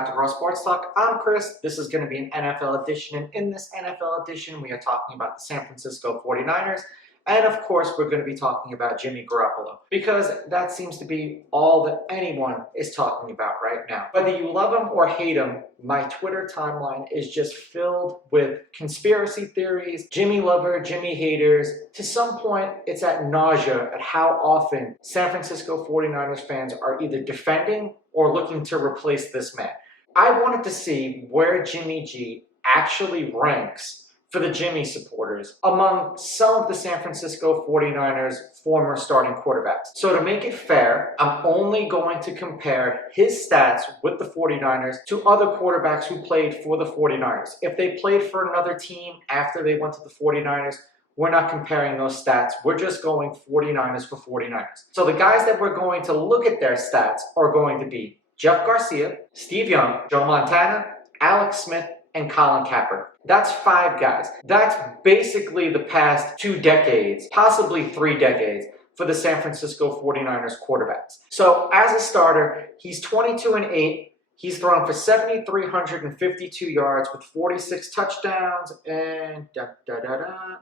back to Raw Sports Talk. I'm Chris. This is going to be an NFL edition, and in this NFL edition, we are talking about the San Francisco 49ers. And of course, we're going to be talking about Jimmy Garoppolo, because that seems to be all that anyone is talking about right now. Whether you love him or hate him, my Twitter timeline is just filled with conspiracy theories, Jimmy lover, Jimmy haters. To some point, it's at nausea at how often San Francisco 49ers fans are either defending or looking to replace this man. I wanted to see where Jimmy G actually ranks for the Jimmy supporters among some of the San Francisco 49ers former starting quarterbacks. So to make it fair, I'm only going to compare his stats with the 49ers to other quarterbacks who played for the 49ers. If they played for another team after they went to the 49ers, we're not comparing those stats. We're just going 49ers for 49ers. So the guys that we're going to look at their stats are going to be Jeff Garcia, Steve Young, Joe Montana, Alex Smith, and Colin Kaepernick. That's 5 guys. That's basically the past 2 decades, possibly 3 decades, for the San Francisco 49ers quarterbacks. So as a starter, he's 22-8. He's thrown for 7,352 yards with 46 touchdowns and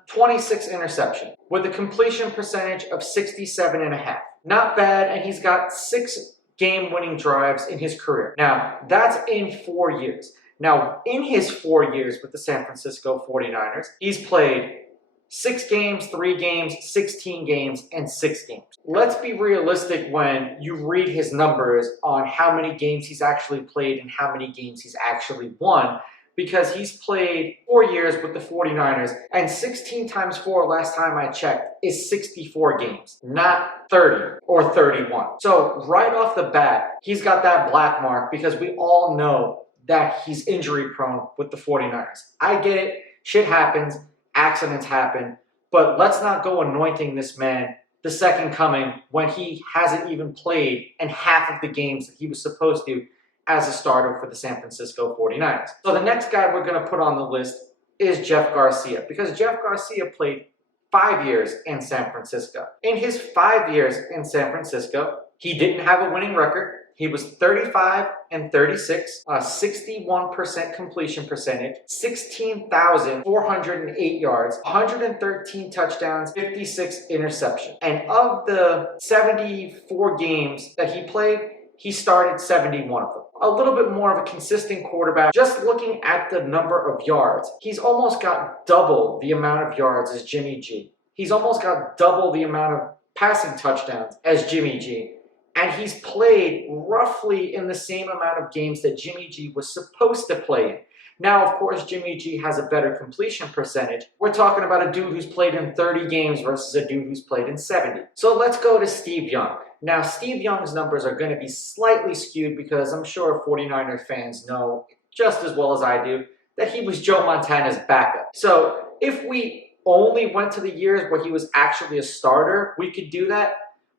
26 interceptions, with a completion percentage of 67.5. Not bad, and he's got 6 game-winning drives in his career. Now, that's in 4 years. Now, in his 4 years with the San Francisco 49ers, he's played 6 games, 3 games, 16 games, and 6 games. Let's be realistic when you read his numbers on how many games he's actually played and how many games he's actually won, because he's played 4 years with the 49ers, and 16 times 4 last time I checked is 64 games, not 30 or 31. So right off the bat, he's got that black mark because we all know that he's injury prone with the 49ers. I get it, shit happens, accidents happen, but let's not go anointing this man the second coming when he hasn't even played in half of the games that he was supposed to as a starter for the San Francisco 49ers. So the next guy we're gonna put on the list is Jeff Garcia, because Jeff Garcia played 5 years in San Francisco. In his 5 years in San Francisco, he didn't have a winning record. He was 35-36, 61% completion percentage, 16,408 yards, 113 touchdowns, 56 interceptions. And of the 74 games that he played, he started 71 of them. A little bit more of a consistent quarterback. Just looking at the number of yards, he's almost got double the amount of yards as Jimmy G. He's almost got double the amount of passing touchdowns as Jimmy G. And he's played roughly in the same amount of games that Jimmy G was supposed to play in. Now, of course, Jimmy G has a better completion percentage. We're talking about a dude who's played in 30 games versus a dude who's played in 70. So let's go to Steve Young. Now, Steve Young's numbers are going to be slightly skewed because I'm sure 49er fans know just as well as I do that he was Joe Montana's backup. So if we only went to the years where he was actually a starter, we could do that.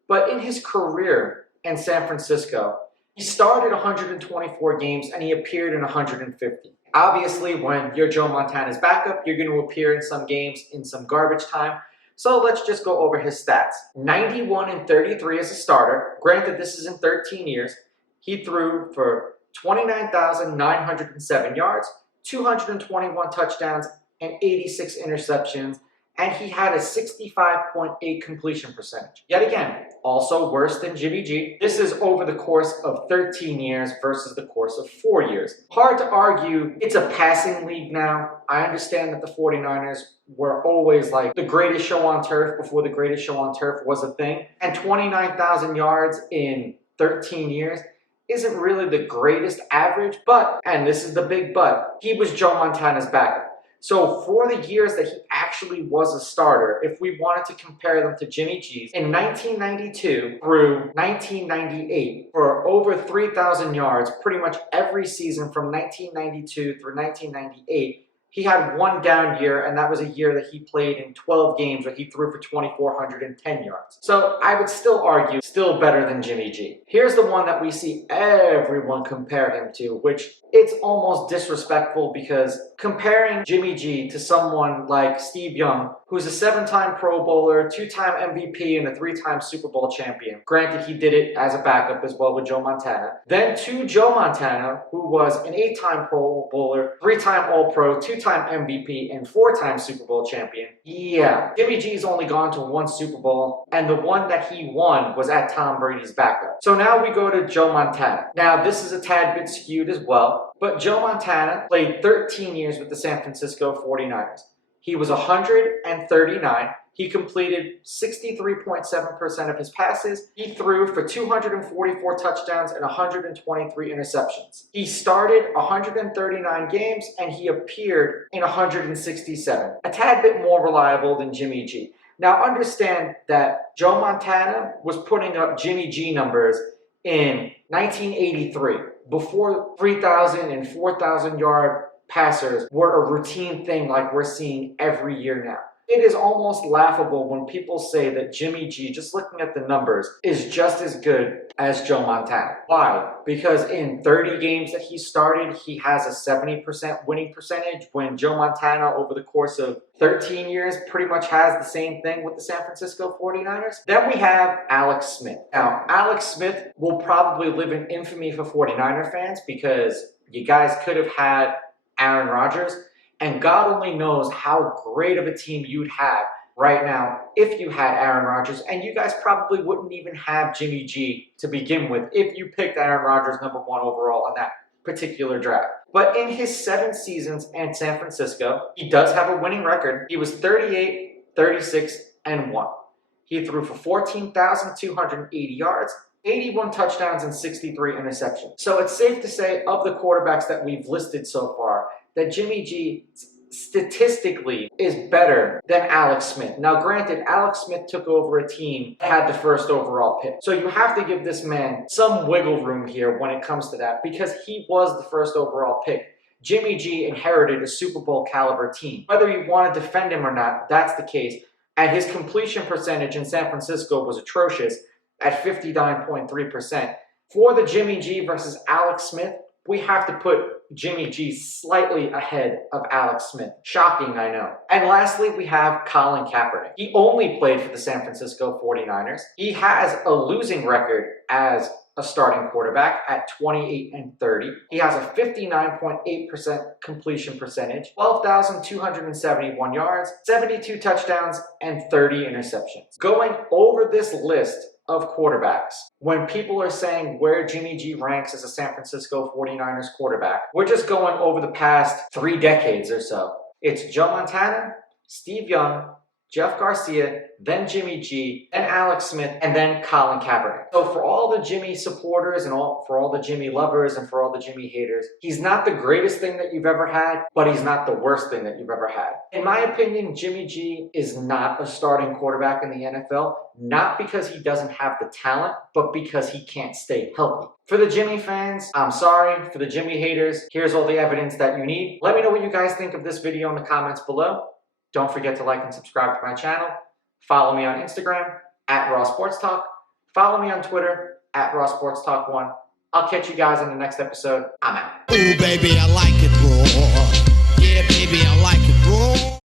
But in his career in San Francisco, he started 124 games and he appeared in 150. Obviously, when you're Joe Montana's backup, you're going to appear in some games in some garbage time. So let's just go over his stats. 91-33 as a starter. Granted, this is in 13 years. He threw for 29,907 yards, 221 touchdowns, and 86 interceptions. And he had a 65.8 completion percentage. Yet again, also worse than Jimmy G. This is over the course of 13 years versus the course of 4 years. Hard to argue it's a passing league now. I understand that the 49ers were always like the greatest show on turf before the greatest show on turf was a thing. And 29,000 yards in 13 years isn't really the greatest average, but, and this is the big but, he was Joe Montana's backup. So for the years that he actually was a starter, if we wanted to compare them to Jimmy G's, in 1992 through 1998, for over 3,000 yards, pretty much every season from 1992 through 1998, he had one down year, and that was a year that he played in 12 games where he threw for 2,410 yards. So I would still argue, still better than Jimmy G. Here's the one that we see everyone compare him to, which it's almost disrespectful because comparing Jimmy G to someone like Steve Young, who's a 7-time Pro Bowler, 2-time MVP, and a 3-time Super Bowl champion. Granted, he did it as a backup as well with Joe Montana. Then to Joe Montana, who was an 8-time Pro Bowler, 3-time All-Pro, 2-time MVP, and 4-time Super Bowl champion. Yeah, Jimmy G's only gone to 1 Super Bowl, and the one that he won was at Tom Brady's backup. So now we go to Joe Montana. Now, this is a tad bit skewed as well, but Joe Montana played 13 years with the San Francisco 49ers. He was 139. He completed 63.7% of his passes. He threw for 244 touchdowns and 123 interceptions. He started 139 games and he appeared in 167. A tad bit more reliable than Jimmy G. Now understand that Joe Montana was putting up Jimmy G numbers in 1983, before 3,000 and 4,000 yard passers were a routine thing like we're seeing every year now. It is almost laughable when people say that Jimmy G, just looking at the numbers, is just as good as Joe Montana. Why? Because in 30 games that he started, he has a 70% winning percentage, when Joe Montana over the course of 13 years pretty much has the same thing with the San Francisco 49ers. Then we have Alex Smith. Now, Alex Smith will probably live in infamy for 49er fans because you guys could have had Aaron Rodgers, and God only knows how great of a team you'd have right now if you had Aaron Rodgers, and you guys probably wouldn't even have Jimmy G to begin with if you picked Aaron Rodgers #1 overall on that particular draft. But in his 7 seasons in San Francisco, he does have a winning record. He was 38, 36, and 1. He threw for 14,280 yards, 81 touchdowns, and 63 interceptions. So it's safe to say, of the quarterbacks that we've listed so far, that Jimmy G statistically is better than Alex Smith. Now granted, Alex Smith took over a team that had the 1st overall pick. So you have to give this man some wiggle room here when it comes to that, because he was the 1st overall pick. Jimmy G inherited a Super Bowl caliber team. Whether you want to defend him or not, that's the case. And his completion percentage in San Francisco was atrocious at 59.3%. For the Jimmy G versus Alex Smith, we have to put Jimmy G slightly ahead of Alex Smith. Shocking, I know. And lastly, we have Colin Kaepernick. He only played for the San Francisco 49ers. He has a losing record as a starting quarterback at 28 and 30. He has a 59.8% completion percentage, 12,271 yards, 72 touchdowns, and 30 interceptions. Going over this list of quarterbacks, when people are saying where Jimmy G ranks as a San Francisco 49ers quarterback, we're just going over the past 3 decades or so. It's Joe Montana, Steve Young, Jeff Garcia, then Jimmy G, then Alex Smith, and then Colin Kaepernick. So for all the Jimmy supporters and for all the Jimmy lovers and for all the Jimmy haters, he's not the greatest thing that you've ever had, but he's not the worst thing that you've ever had. In my opinion, Jimmy G is not a starting quarterback in the NFL, not because he doesn't have the talent, but because he can't stay healthy. For the Jimmy fans, I'm sorry. For the Jimmy haters, here's all the evidence that you need. Let me know what you guys think of this video in the comments below. Don't forget to like and subscribe to my channel. Follow me on Instagram, @RawSportsTalk. Follow me on Twitter, @RawSportsTalk1. I'll catch you guys in the next episode. I'm out. Ooh, baby, I like it raw. Yeah, baby, I like it raw.